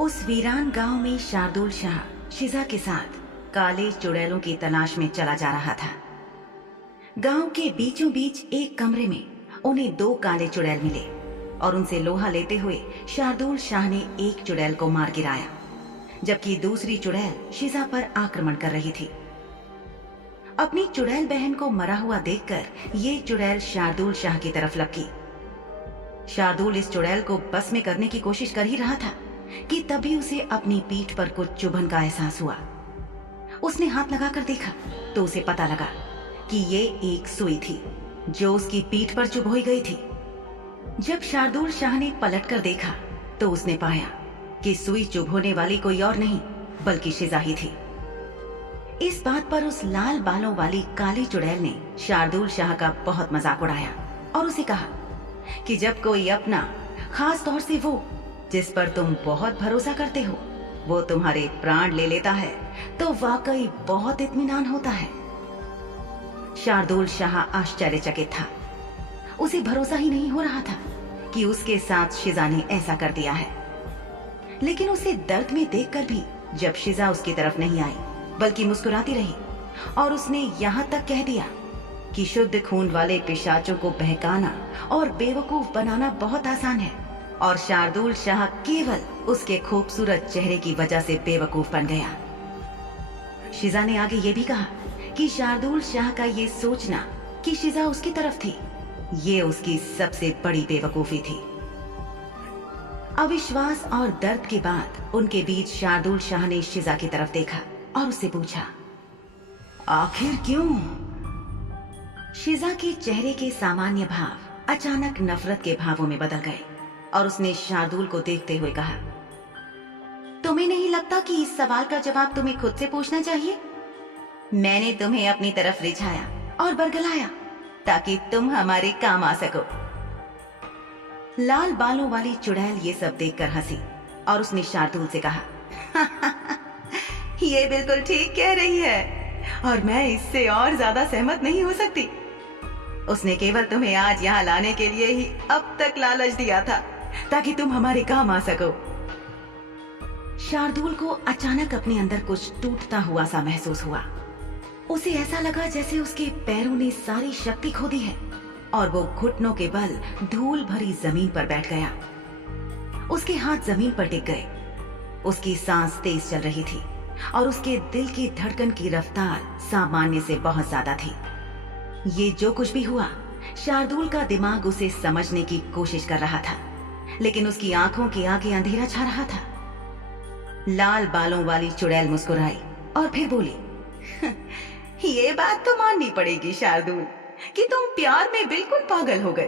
उस वीरान गांव में शार्दुल शाह शिजा के साथ काले चुड़ैलों की तलाश में चला जा रहा था। गांव के बीचों बीच एक कमरे में उन्हें 2 काले चुड़ैल मिले और उनसे लोहा लेते हुए शार्दुल शाह ने एक चुड़ैल को मार गिराया, जबकि दूसरी चुड़ैल शिजा पर आक्रमण कर रही थी। अपनी चुड़ैल बहन को मरा हुआ देखकर ये चुड़ैल शार्दुल शाह की तरफ लपकी। शार्दुल इस चुड़ैल को बस में करने की कोशिश कर ही रहा था कि तभी उसे अपनी पीठ पर कुछ चुभन का एहसास हुआ। उसने हाथ लगाकर देखा तो उसे पता लगा कि ये एक सुई थी जो उसकी पीठ पर चुभोई गई थी। जब शार्दुल शाह ने पलटकर देखा तो उसने पाया कि सुई चुभोने वाली कोई और नहीं बल्कि शिजा ही थी। इस बात पर उस लाल बालों वाली काली चुड़ैल ने शार्दुल शाह का बहुत मजाक उड़ाया और उसे कहा कि जब कोई अपना, खास तौर से वो जिस पर तुम बहुत भरोसा करते हो, वो तुम्हारे प्राण ले लेता है तो वाकई बहुत इत्मीनान होता है। शार्दुल शाह आश्चर्यचकित था। उसे भरोसा ही नहीं हो रहा था कि उसके साथ शिजा ने ऐसा कर दिया है। लेकिन उसे दर्द में देखकर भी जब शिजा उसकी तरफ नहीं आई बल्कि मुस्कुराती रही और उसने यहाँ तक कह दिया कि शुद्ध खून वाले पिशाचों को बहकाना और बेवकूफ बनाना बहुत आसान है, और शार्दुल शाह केवल उसके खूबसूरत चेहरे की वजह से बेवकूफ बन गया। शिजा ने आगे ये भी कहा कि शार्दुल शाह का ये सोचना कि शिजा उसकी तरफ थी, ये उसकी सबसे बड़ी बेवकूफी थी। अविश्वास और दर्द के बाद उनके बीच शार्दुल शाह ने शिजा की तरफ देखा और उससे पूछा, आखिर क्यों? शिजा के चेहरे के सामान्य भाव अचानक नफरत के भावों में बदल गए और उसने शार्दुल को देखते हुए कहा, तुम्हें नहीं लगता कि इस सवाल का जवाब तुम्हें खुद से पूछना चाहिए? मैंने तुम्हें अपनी तरफ रिझाया और बरगलाया ताकि तुम हमारे काम आ सको। लाल बालों वाली चुड़ैल ये सब देखकर हंसी और उसने शार्दुल से कहा, ये बिल्कुल ठीक कह रही है और मैं इससे और ज्यादा सहमत नहीं हो सकती। उसने केवल तुम्हें आज यहाँ लाने के लिए ही अब तक लालच दिया था ताकि तुम हमारे काम आ सको। शार्दुल को अचानक अपने अंदर कुछ टूटता हुआ सा महसूस हुआ। उसे ऐसा लगा जैसे उसके पैरों ने सारी शक्ति खो दी है और वो घुटनों के बल धूल भरी जमीन पर बैठ गया। उसके हाथ जमीन पर टिक गए। उसकी सांस तेज चल रही थी और उसके दिल की धड़कन की रफ्तार सामान्य से बहुत ज्यादा थी। ये जो कुछ भी हुआ, शार्दुल का दिमाग उसे समझने की कोशिश कर रहा था, लेकिन उसकी आंखों के आगे अंधेरा छा रहा था। लाल बालों वाली चुड़ैल मुस्कुराई और फिर बोली, ये बात तो माननी पड़ेगी शार्दुल कि तुम प्यार में बिल्कुल पागल हो गए।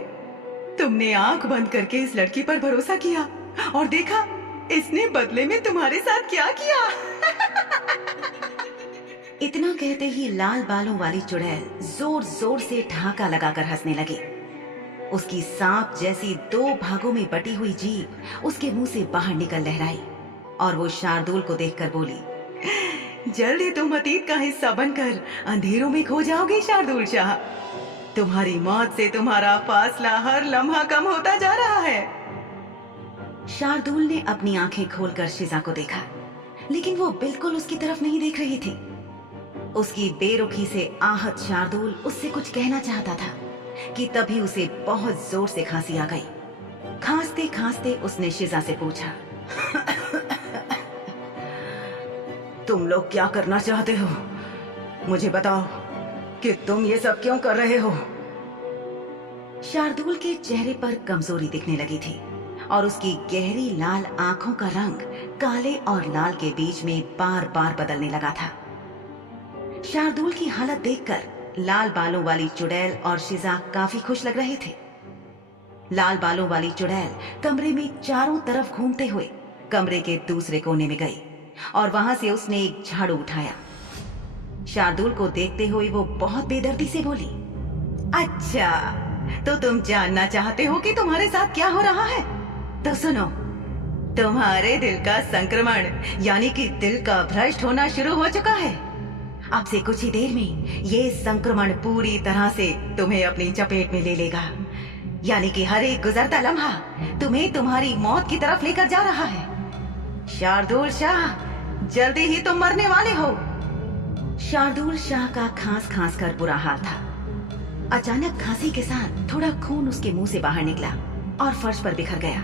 तुमने आंख बंद करके इस लड़की पर भरोसा किया और देखा इसने बदले में तुम्हारे साथ क्या किया। इतना कहते ही लाल बालों वाली चुड़ैल जोर जोर से ठहाका लगाकर हंसने लगी। उसकी सांप जैसी 2 भागों में बटी हुई जीभ उसके मुंह से बाहर निकल लहराई और वो शार्दुल को देखकर बोली, जल्द ही तुम अतीत का हिस्सा बनकर अंधेरों में खो जाओगे शार्दुल शाह। तुम्हारी मौत से तुम्हारा फासला हर लम्हा कम होता जा रहा है। शार्दुल ने अपनी आंखें खोलकर शिजा को देखा, लेकिन वो बिल्कुल उसकी तरफ नहीं देख रही थी। उसकी बेरुखी से आहत शार्दुल उससे कुछ कहना चाहता था कि तभी उसे बहुत जोर से खांसी आ गई। खांसते खांसते उसने शिजा से पूछा, तुम लोग क्या करना चाहते हो? मुझे बताओ कि तुम ये सब क्यों कर रहे हो? शार्दुल के चेहरे पर कमजोरी दिखने लगी थी और उसकी गहरी लाल आंखों का रंग काले और लाल के बीच में बार बार बदलने लगा था। शार्दुल की हालत देखकर लाल बालों वाली चुड़ैल और शिजा काफी खुश लग रहे थे। लाल बालों वाली चुड़ैल कमरे में चारों तरफ घूमते हुए कमरे के दूसरे कोने में गई और वहां से उसने एक झाड़ू उठाया। शार्दुल को देखते हुए वो बहुत बेदर्दी से बोली, अच्छा तो तुम जानना चाहते हो कि तुम्हारे साथ क्या हो रहा है? तो सुनो, तुम्हारे दिल का संक्रमण यानी कि दिल का भ्रष्ट होना शुरू हो चुका है। अब से कुछ ही देर में ये संक्रमण पूरी तरह से तुम्हें अपनी चपेट में ले लेगा, यानी कि हर एक गुजरता लम्हा तुम्हें तुम्हारी मौत की तरफ लेकर जा रहा है। शार्दुल शाह, जल्दी ही तुम मरने वाले हो। शार्दुल शाह का खांस खांस कर बुरा हाल था। अचानक खांसी के साथ थोड़ा खून उसके मुंह से बाहर निकला और फर्श पर बिखर गया।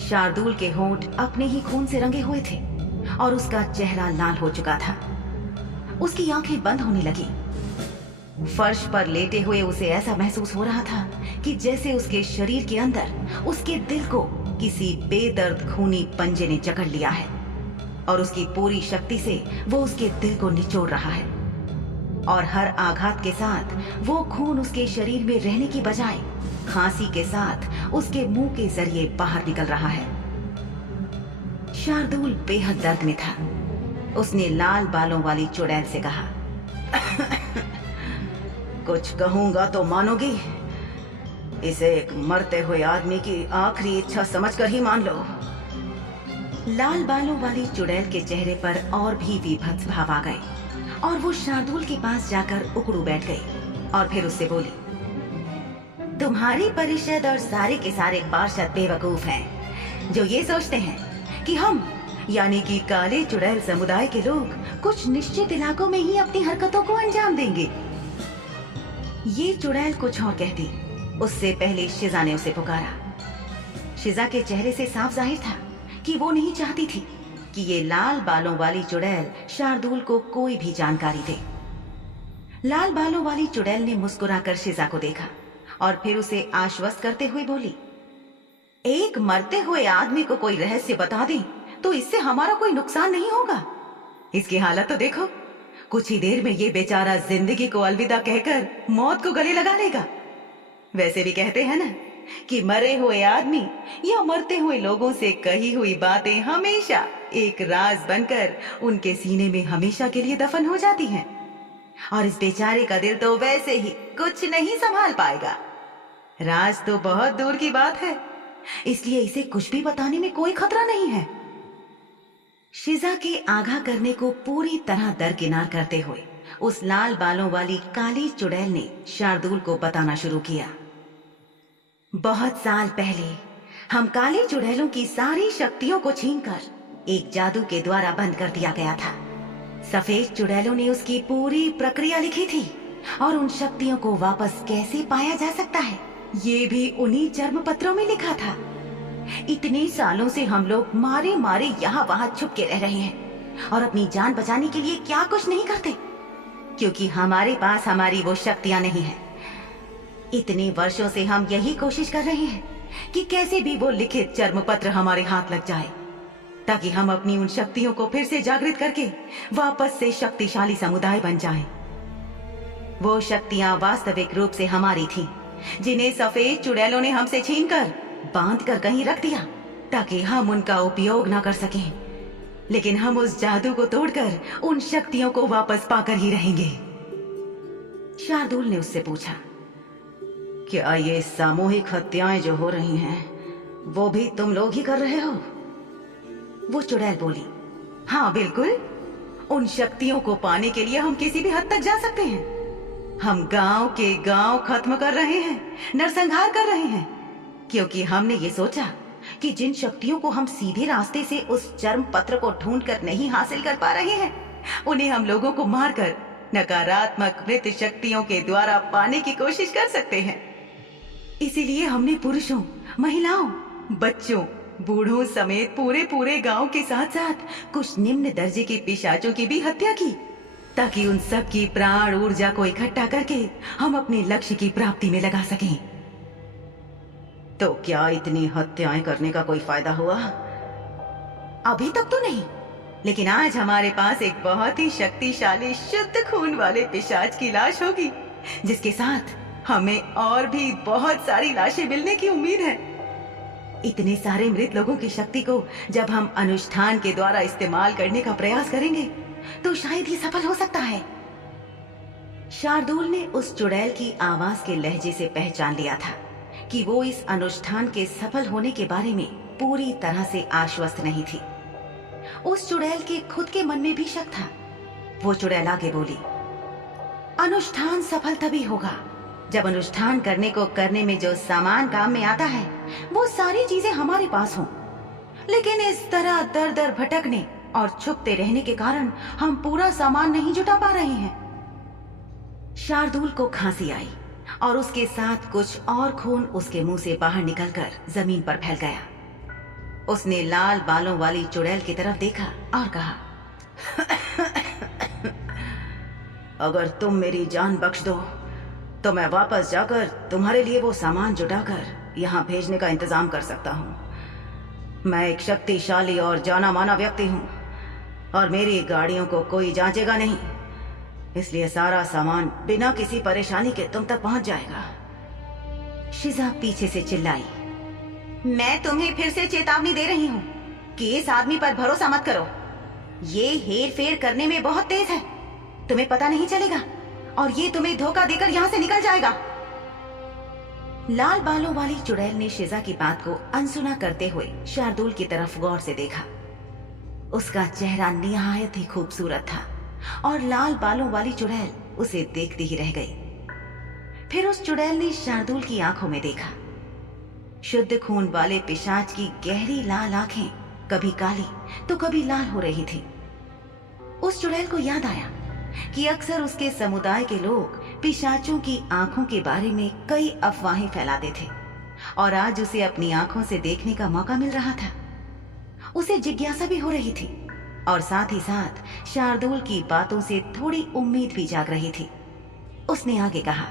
शार्दुल के होंठ अपने ही खून से रंगे हुए थे और उसका चेहरा लाल हो चुका था। उसकी आंखें बंद होने लगी। फर्श पर लेटे हुए उसे ऐसा महसूस हो रहा था कि जैसे उसके शरीर के अंदर उसके दिल को किसी बेदर्द खूनी पंजे ने जकड़ लिया है और उसकी पूरी शक्ति से वो उसके दिल को निचोड़ रहा है। और हर आघात के साथ वो खून उसके शरीर में रहने की बजाय खांसी के साथ उसके मुंह के जरिए बाहर निकल रहा है। शार्दुल बेहद दर्द में था। उसने लाल बालों वाली चुड़ैल से कहा, कुछ कहूंगा तो मानोगी? इसे एक मरते हुए आदमी की आखिरी इच्छा समझकर ही मान लो। लाल बालों वाली चुड़ैल के चेहरे पर और भी विभत्स भाव आ गए और वो शार्दुल के पास जाकर उकड़ू बैठ गई और फिर उससे बोली, तुम्हारी परिषद और सारे के सारे पार्षद बेवकूफ हैं जो ये सोचते हैं कि हम यानी कि काले चुड़ैल समुदाय के लोग कुछ निश्चित इलाकों में ही अपनी हरकतों को अंजाम देंगे। ये चुड़ैल कुछ और कहती, उससे पहले शिजा ने उसे पुकारा। शिजा के चेहरे से साफ जाहिर था कि वो नहीं चाहती थी कि ये लाल बालों वाली चुड़ैल शार्दुल को कोई भी जानकारी दे। लाल बालों वाली चुड़ैल ने मुस्कुराकर शिजा को देखा और फिर उसे आश्वस्त करते हुए बोली, एक मरते हुए आदमी को कोई रहस्य बता दे तो इससे हमारा कोई नुकसान नहीं होगा। इसकी हालत तो देखो, कुछ ही देर में ये बेचारा जिंदगी को अलविदा कहकर मौत को गले लगा लेगा। वैसे भी कहते हैं ना कि मरे हुए आदमी या मरते हुए लोगों से कही हुई बातें हमेशा एक राज बनकर उनके सीने में हमेशा के लिए दफन हो जाती हैं। और इस बेचारे का दिल तो वैसे ही कुछ नहीं संभाल पाएगा। राज तो बहुत दूर की बात है, इसलिए इसे कुछ भी बताने में कोई खतरा नहीं है। शिजा के आगाह करने को पूरी तरह दरकिनार करते हुए उस लाल बालों वाली काली चुड़ैल ने शार्दुल को बताना शुरू किया। बहुत साल पहले हम काली चुड़ैलों की सारी शक्तियों को छीनकर एक जादू के द्वारा बंद कर दिया गया था। सफेद चुड़ैलों ने उसकी पूरी प्रक्रिया लिखी थी और उन शक्तियों को वापस कैसे पाया जा सकता है ये भी उन्हीं चर्म पत्रों में लिखा था। इतने सालों से हम लोग मारे मारे यहाँ वहाँ छुप के रह रहे हैं और अपनी जान बचाने के लिए क्या कुछ नहीं करते, क्योंकि हमारे पास हमारी वो शक्तियां नहीं है। इतने वर्षों से हम यही कोशिश कर रहे हैं कि कैसे भी वो लिखित चर्म पत्र हमारे हाथ लग जाए, ताकि हम अपनी उन शक्तियों को फिर से जागृत करके वापस से शक्तिशाली समुदाय बन जाएं। वो शक्तियां वास्तविक रूप से हमारी थीं, जिन्हें सफेद चुड़ैलों ने हमसे छीनकर बांध कर कहीं रख दिया ताकि हम उनका उपयोग न कर सकें। लेकिन हम उस जादू को तोड़कर उन शक्तियों को वापस पाकर ही रहेंगे। शार्दुल ने उससे पूछा, क्या ये सामूहिक हत्याएं जो हो रही हैं वो भी तुम लोग ही कर रहे हो? वो चुड़ैल बोली, हाँ बिल्कुल। उन शक्तियों को पाने के लिए हम किसी भी हद तक जा सकते हैं। हम गांव के गांव खत्म कर रहे हैं, नरसंहार कर रहे हैं, क्योंकि हमने ये सोचा कि जिन शक्तियों को हम सीधे रास्ते से उस चर्म पत्र को ढूंढकर नहीं हासिल कर पा रहे हैं, उन्हें हम लोगों को मारकर नकारात्मक मृत शक्तियों के द्वारा पाने की कोशिश कर सकते हैं। इसीलिए हमने पुरुषों, महिलाओं, बच्चों, बूढ़ों समेत पूरे पूरे गांव के साथ साथ कुछ निम्न दर्जे के पिशाचों की भी हत्या की, ताकि उन सब की प्राण ऊर्जा को इकट्ठा करके हम अपने लक्ष्य की प्राप्ति में लगा सकें। तो क्या इतनी हत्याएं करने का कोई फायदा हुआ? अभी तक तो नहीं, लेकिन आज हमारे पास एक बहुत ही शक्तिशाली शुद्ध खून वाले पिशाच की लाश होगी, जिसके साथ हमें और भी बहुत सारी लाशें मिलने की उम्मीद है। इतने सारे मृत लोगों की शक्ति को जब हम अनुष्ठान के द्वारा इस्तेमाल करने का प्रयास करेंगे तो शायद ये सफल हो सकता है। शार्दुल ने उस चुड़ैल की आवाज के लहजे से पहचान लिया था कि वो इस अनुष्ठान के सफल होने के बारे में पूरी तरह से आश्वस्त नहीं थी। उस चुड़ैल के खुद के मन में भी शक था। वो चुड़ैल आगे बोली, अनुष्ठान सफल तभी होगा जब अनुष्ठान करने में जो सामान काम में आता है वो सारी चीजें हमारे पास हों। लेकिन इस तरह दर दर भटकने और छुपते रहने के कारण हम पूरा सामान नहीं जुटा पा रहे हैं। शार्दुल को खांसी आई और उसके साथ कुछ और खून उसके मुंह से बाहर निकलकर जमीन पर फैल गया। उसने लाल बालों वाली चुड़ैल की तरफ देखा और कहा, अगर तुम मेरी जान बख्श दो तो मैं वापस जाकर तुम्हारे लिए वो सामान जुटाकर यहाँ भेजने का इंतजाम कर सकता हूँ। मैं एक शक्तिशाली और जाना माना व्यक्ति हूँ और मेरी गाड़ियों को कोई जांचेगा नहीं, इसलिए सारा सामान बिना किसी परेशानी के तुम तक पहुंच जाएगा। शिजा पीछे से चिल्लाई, मैं तुम्हें फिर से चेतावनी दे रही हूँ कि इस आदमी पर भरोसा मत करो। ये हेर फेर करने में बहुत तेज है, तुम्हें पता नहीं चलेगा और ये तुम्हें धोखा देकर यहाँ से निकल जाएगा। लाल बालों वाली चुड़ैल ने शिजा की बात को अनसुना करते हुए शार्दुल की तरफ गौर से देखा। उसका चेहरा निहायत ही खूबसूरत था और लाल बालों वाली चुड़ैल उसे देखती ही रह गई। फिर उस चुड़ैल ने शार्दुल की आंखों में देखा। शुद्ध खून वाले पिशाच की गहरी लाल आंखें कभी काली तो कभी लाल हो रही थी। उस चुड़ैल को याद आया कि अक्सर उसके समुदाय के लोग पिशाचों की आंखों के बारे में कई अफवाहें फैलाते थे और आज उसे अपनी आंखों से देखने का मौका मिल रहा था। उसे जिज्ञासा भी हो रही थी और साथ ही साथ शार्दुल की बातों से थोड़ी उम्मीद भी जाग रही थी। उसने आगे कहा,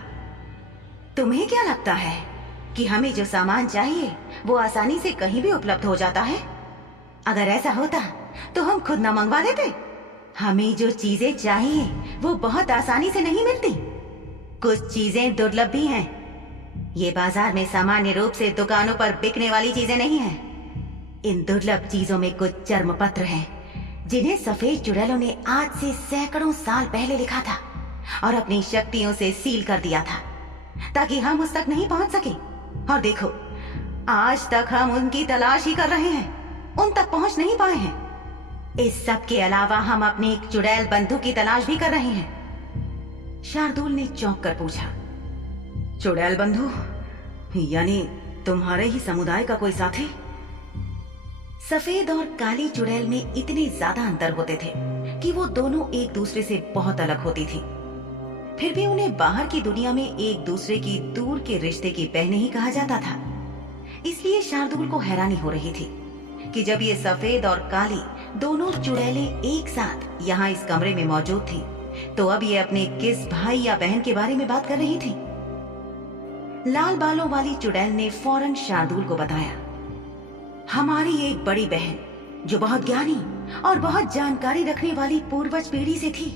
तुम्हें क्या लगता है कि हमें जो सामान चाहिए वो आसानी से कहीं भी उपलब्ध हो जाता है? अगर ऐसा होता तो हम खुद न मंगवा लेते। हमें जो चीजें चाहिए वो बहुत आसानी से नहीं मिलती। कुछ चीजें दुर्लभ भी हैं। ये बाजार में सामान्य रूप से दुकानों पर बिकने वाली चीजें नहीं हैं। इन दुर्लभ चीजों में कुछ चर्म पत्र हैं जिन्हें सफेद चुड़ैलों ने आज से सैकड़ों साल पहले लिखा था और अपनी शक्तियों से सील कर दिया था ताकि हम उस तक नहीं पहुंच सके। और देखो, आज तक हम उनकी तलाश ही कर रहे हैं, उन तक पहुंच नहीं पाए हैं। इस सब के अलावा हम अपनी एक चुड़ैल बंधु की तलाश भी कर रहे हैं। शार्दुल ने चौंक कर पूछा, चुड़ैल बंधु? यानी तुम्हारे ही समुदाय का कोई साथी? सफेद और काली चुड़ैल में इतने ज्यादा अंतर होते थे कि वो दोनों एक दूसरे से बहुत अलग होती थी। फिर भी उन्हें बाहर की दुनिया में एक दूसरे की दूर के रिश्ते की बहनें ही कहा जाता था। इसलिए शार्दुल को हैरानी हो रही थी कि जब ये सफेद और काली दोनों चुड़ैलें एक साथ यहाँ इस कमरे में मौजूद थी तो अब ये अपने किस भाई या बहन के बारे में बात कर रही थी। लाल बालों वाली चुड़ैल ने फौरन शार्दुल को बताया, हमारी एक बड़ी बहन जो बहुत ज्ञानी और बहुत जानकारी रखने वाली पूर्वज पीढ़ी से थी,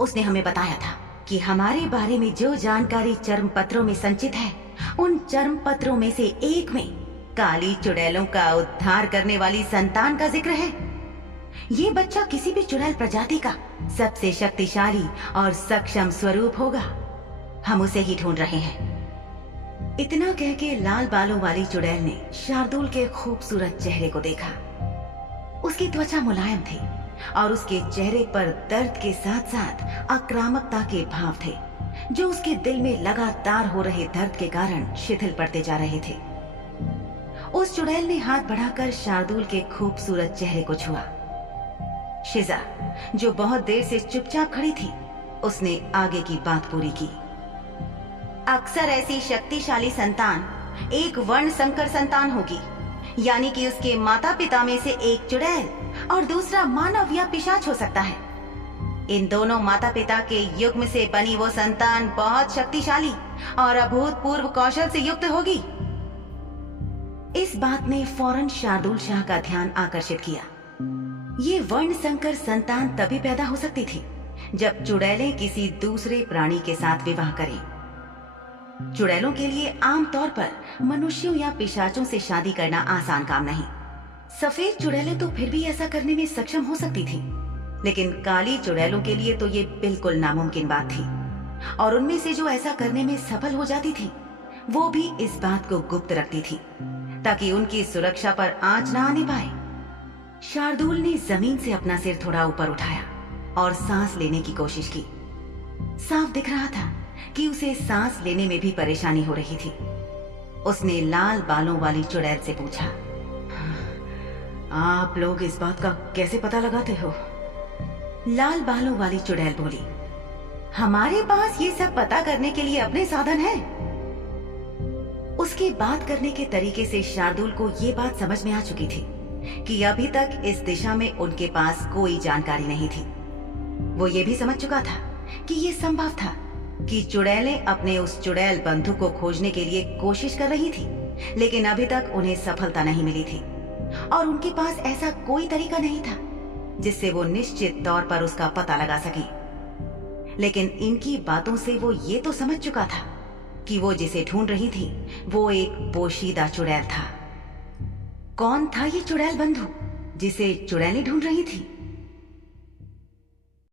उसने हमें बताया था कि हमारे बारे में जो जानकारी चर्म पत्रों में संचित है उन चर्म पत्रों में से एक में काली चुड़ैलों का उद्धार करने वाली संतान का जिक्र है। ये बच्चा किसी भी चुड़ैल प्रजाति का सबसे शक्तिशाली और सक्षम स्वरूप होगा। हम उसे ही ढूंढ रहे हैं। इतना कह के लाल बालों वाली चुड़ैल ने शार्दुल के खूबसूरत चेहरे को देखा। उसकी त्वचा मुलायम थी और उसके चेहरे पर दर्द के साथ साथ आक्रामकता के भाव थे जो उसके दिल में लगातार हो रहे दर्द के कारण शिथिल पड़ते जा रहे थे। उस चुड़ैल ने हाथ बढ़ाकर शार्दुल के खूबसूरत चेहरे को छुआ। शिजा, जो बहुत देर से चुपचाप खड़ी थी, उसने आगे की बात पूरी की। अक्सर ऐसी शक्तिशाली संतान एक वर्ण संकर संतान होगी, यानी कि उसके माता पिता में से एक चुड़ैल और दूसरा मानव या पिशाच हो सकता है। इन दोनों माता पिता के युग्म से बनी वो संतान बहुत शक्तिशाली और अभूतपूर्व कौशल से युक्त होगी। इस बात ने फौरन शार्दुल शाह का ध्यान आकर्षित किया। ये वर्ण संकर संतान तभी पैदा हो सकती थी जब चुड़ैलें किसी दूसरे प्राणी के साथ विवाह करें। चुड़ैलों के लिए आमतौर पर मनुष्यों या पिशाचों से शादी करना आसान काम नहीं। सफेद चुड़ैलें तो फिर भी ऐसा करने में सक्षम हो सकती थी, लेकिन काली चुड़ैलों के लिए तो ये बिल्कुल नामुमकिन बात थी और उनमें से जो ऐसा करने में सफल हो जाती थी वो भी इस बात को गुप्त रखती थी ताकि उनकी सुरक्षा पर आंच न आने पाए। शार्दुल ने जमीन से अपना सिर थोड़ा ऊपर उठाया और सांस लेने की कोशिश की। साफ दिख रहा था कि उसे सांस लेने में भी परेशानी हो रही थी। उसने लाल बालों वाली चुड़ैल से पूछा, आप लोग इस बात का कैसे पता लगाते हो? लाल बालों वाली चुड़ैल बोली। हमारे पास ये सब पता करने के लिए अपने साधन हैं। उसके बात करने के तरीके से शार्दुल को ये बात समझ में आ चुकी थी कि अभी तक इस दिशा में उनके पास कोई जानकारी नहीं थी। वो ये भी समझ चुका था कि ये संभव था कि चुड़ैलें अपने उस चुड़ैल बंधु को खोजने के लिए कोशिश कर रही थी, लेकिन अभी तक उन्हें सफलता नहीं मिली थी और उनके पास ऐसा कोई तरीका नहीं था जिससे वो निश्चित तौर पर उसका पता लगा सके। लेकिन इनकी बातों से वो ये तो समझ चुका था कि वो जिसे ढूंढ रही थी वो एक पोशीदा चुड़ैल था। कौन था ये चुड़ैल बंधु जिसे चुड़ैलें ढूंढ रही थी?